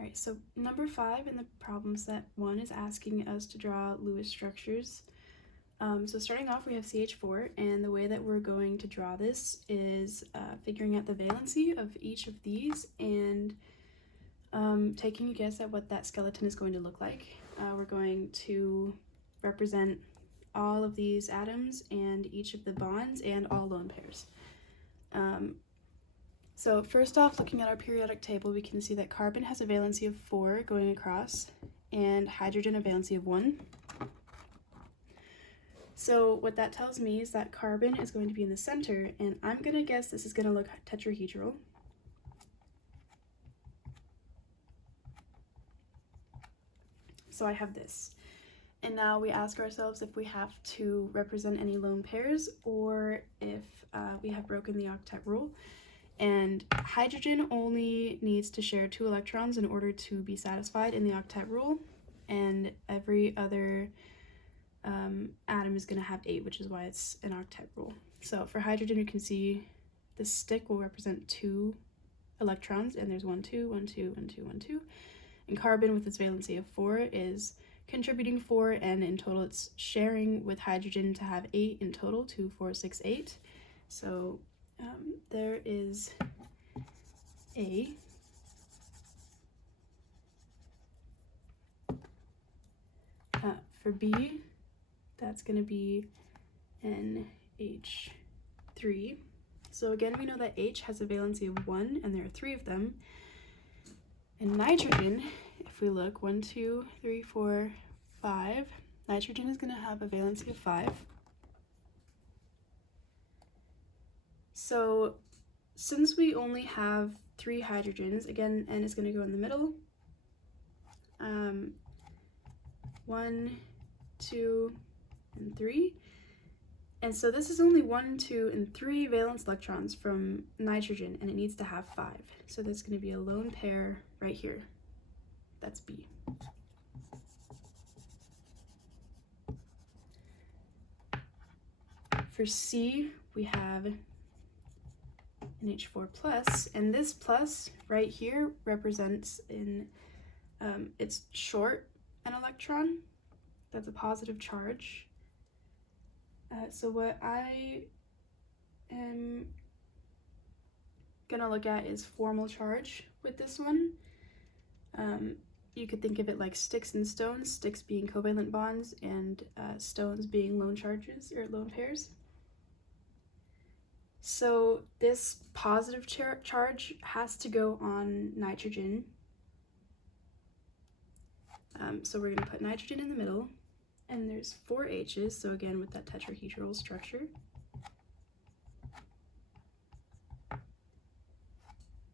All right, so number 5 in the problem set 1 is asking us to draw Lewis structures. So starting off, we have CH4, and the way that we're going to draw this is figuring out the valency of each of these and taking a guess at what that skeleton is going to look like. We're going to represent all of these atoms and each of the bonds and all lone pairs. So first off, looking at our periodic table, we can see that carbon has a valency of 4 going across and hydrogen a valency of 1. So what that tells me is that carbon is going to be in the center, and I'm going to guess this is going to look tetrahedral. So I have this. And now we ask ourselves if we have to represent any lone pairs or if we have broken the octet rule. And hydrogen only needs to share 2 electrons in order to be satisfied in the octet rule, and every other atom is going to have 8, which is why it's an octet rule. So for hydrogen, you can see the stick will represent 2 electrons, and there's 1, 2, 1, 2, 1, 2, 1, 2. And carbon, with its valency of 4, is contributing 4, and in total it's sharing with hydrogen to have 8 in total, 2, 4, 6, 8. So there is A. For B, that's going to be NH3. So again, we know that H has a valency of 1, and there are 3 of them. And nitrogen, if we look, 1, 2, 3, 4, 5, nitrogen is going to have a valency of 5. So since we only have 3 hydrogens, again, N is going to go in the middle. 1, 2, and 3. And so this is only 1, 2, and 3 valence electrons from nitrogen, and it needs to have 5. So there's going to be a lone pair right here. That's B. For C, we have NH4 plus, and this plus right here represents it's short an electron. That's a positive charge. So what I am gonna look at is formal charge with this one. You could think of it like sticks and stones, sticks being covalent bonds and stones being lone charges or lone pairs. So this positive charge has to go on nitrogen. So we're going to put nitrogen in the middle, and there's 4 H's, so again with that tetrahedral structure.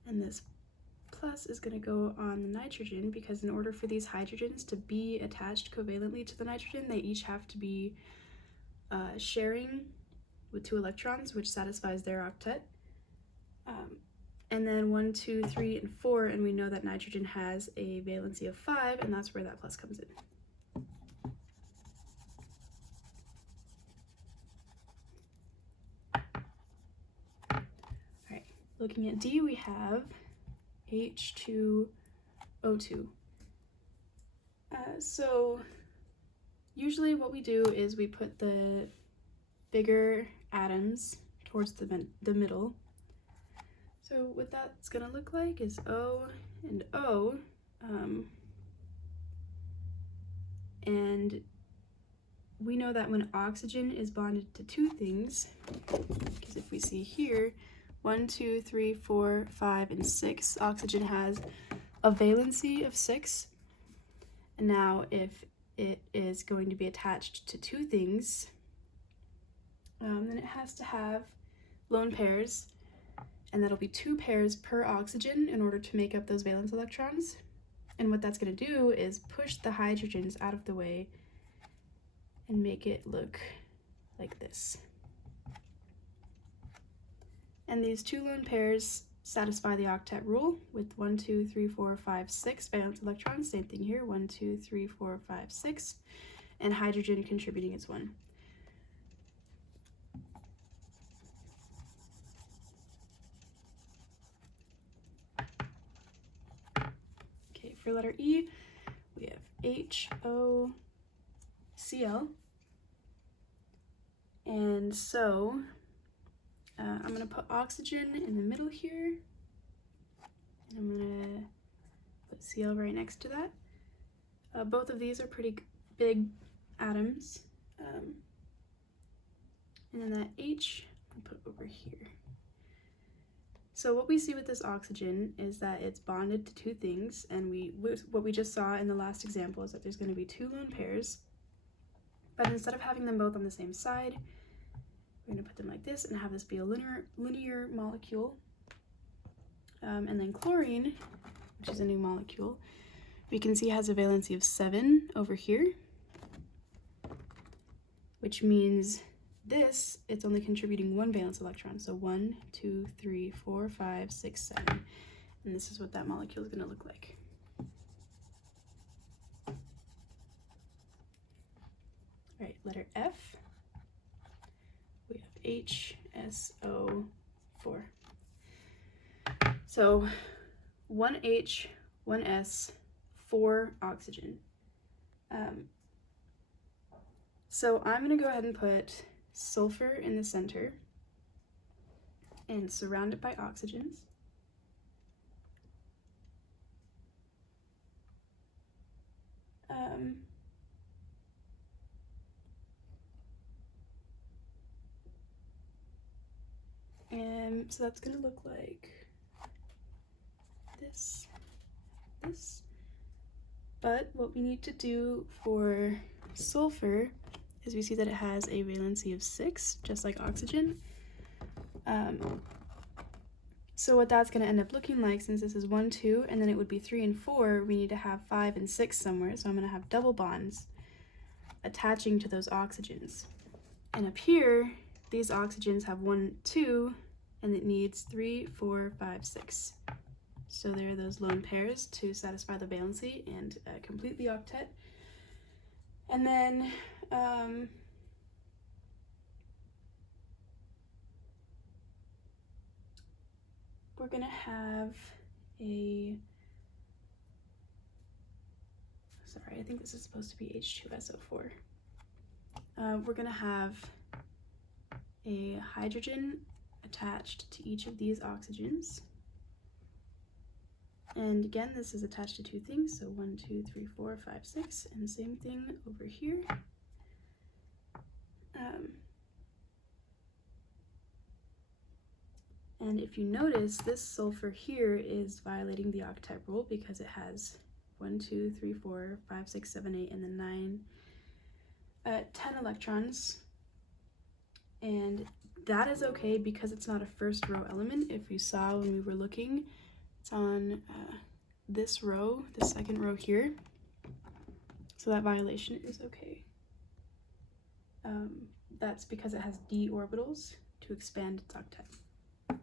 And this plus is going to go on the nitrogen, because in order for these hydrogens to be attached covalently to the nitrogen, they each have to be sharing with 2 electrons, which satisfies their octet. And then 1, 2, 3, and 4, and we know that nitrogen has a valency of 5, and that's where that plus comes in. All right, looking at D, we have H2O2. So usually what we do is we put the bigger atoms towards the middle. So what that's going to look like is O and O, and we know that when oxygen is bonded to 2 things, because if we see here, 1, 2, 3, 4, 5, and 6, oxygen has a valency of 6. And now if it is going to be attached to 2 things, then it has to have lone pairs, and that'll be 2 pairs per oxygen in order to make up those valence electrons. And what that's going to do is push the hydrogens out of the way and make it look like this. And these 2 lone pairs satisfy the octet rule with 1, 2, 3, 4, 5, 6 valence electrons. Same thing here, 1, 2, 3, 4, 5, 6, and hydrogen contributing its 1. for letter E, we have HOCl. And so I'm going to put oxygen in the middll here. And I'm going to put Cl right next to that. Both of these are pretty big atoms. And then that H I'll put over here. So what we see with this oxygen is that it's bonded to two things, and what we just saw in the last example is that there's going to be two lone pairs, but instead of having them both on the same side, we're going to put them like this and have this be a linear molecule. And then chlorine, which is a new molecule, we can see has a valency of 7 over here, which means this, it's only contributing one valence electron. So 1, 2, 3, 4, 5, 6, 7. And this is what that molecule is going to look like. All right, letter F. We have HSO4. So 1 H, 1 S, 4 oxygen. So I'm going to go ahead and put sulfur in the center and surround it by oxygens. And so that's going to look like this. But what we need to do for sulfur is we see that it has a valency of 6, just like oxygen. So what that's going to end up looking like, since this is 1, 2, and then it would be 3 and 4, we need to have 5 and 6 somewhere. So I'm going to have double bonds attaching to those oxygens. And up here, these oxygens have 1, 2, and it needs 3, 4, 5, 6. So there are those lone pairs to satisfy the valency and complete the octet. And then we're going to have I think this is supposed to be H2SO4. We're going to have a hydrogen attached to each of these oxygens. And again, this is attached to two things, so 1, 2, 3, 4, 5, 6, and same thing over here. And if you notice, this sulfur here is violating the octet rule because it has 1, 2, 3, 4, 5, 6, 7, 8, and then 10 electrons. And that is okay because it's not a first row element. If you saw when we were looking, it's on this row, the second row here. So that violation is okay. That's because it has d orbitals to expand its octet. All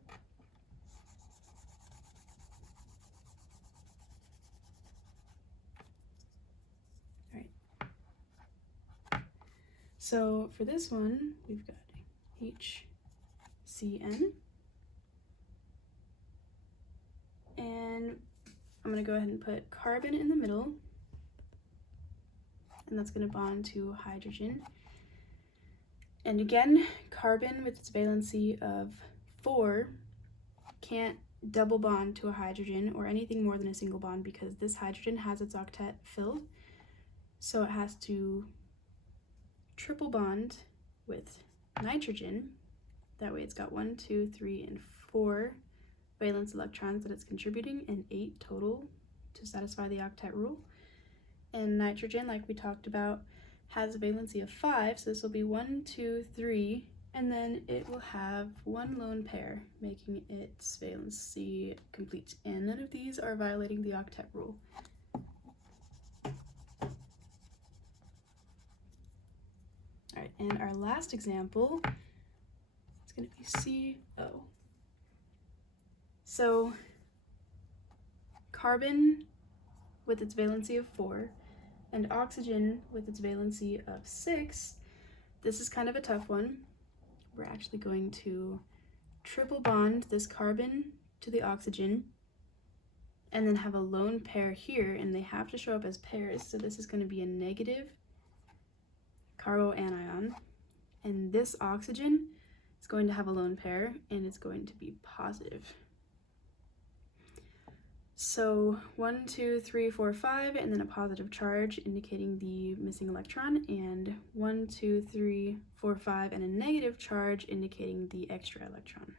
right. So for this one, we've got HCN. And I'm going to go ahead and put carbon in the middle, and that's going to bond to hydrogen. And again, carbon with its valency of 4 can't double bond to a hydrogen or anything more than a single bond because this hydrogen has its octet filled. So it has to triple bond with nitrogen. That way it's got 1, 2, 3, and 4 valence electrons that it's contributing, and 8 total to satisfy the octet rule. And nitrogen, like we talked about, has a valency of 5, so this will be 1, 2, 3, and then it will have one lone pair, making its valency complete. And none of these are violating the octet rule. All right, and our last example is going to be CO. So carbon with its valency of 4 and oxygen with its valency of 6, this is kind of a tough one. We're actually going to triple bond this carbon to the oxygen, and then have a lone pair here, and they have to show up as pairs. So this is going to be a negative carboanion, and this oxygen is going to have a lone pair, and it's going to be positive. So 1, 2, 3, 4, 5, and then a positive charge indicating the missing electron, and 1, 2, 3, 4, 5, and a negative charge indicating the extra electron.